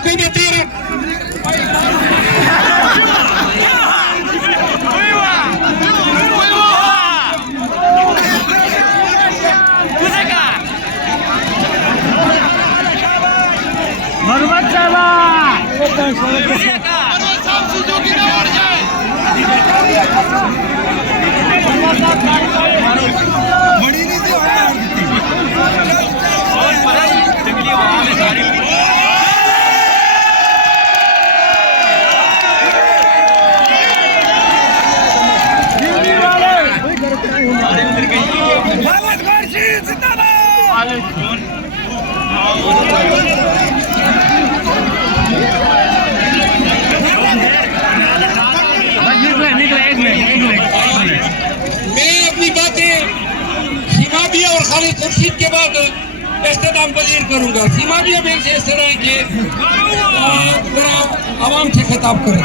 आपको बता रहा मैं अपनी बातें सीमाबिया और खालिद खुर्शीद के बाद इख्तिताम पजीर करूंगा। सीमाबिया मेरे से इस तरह के जरा आवाम से खिताब करें।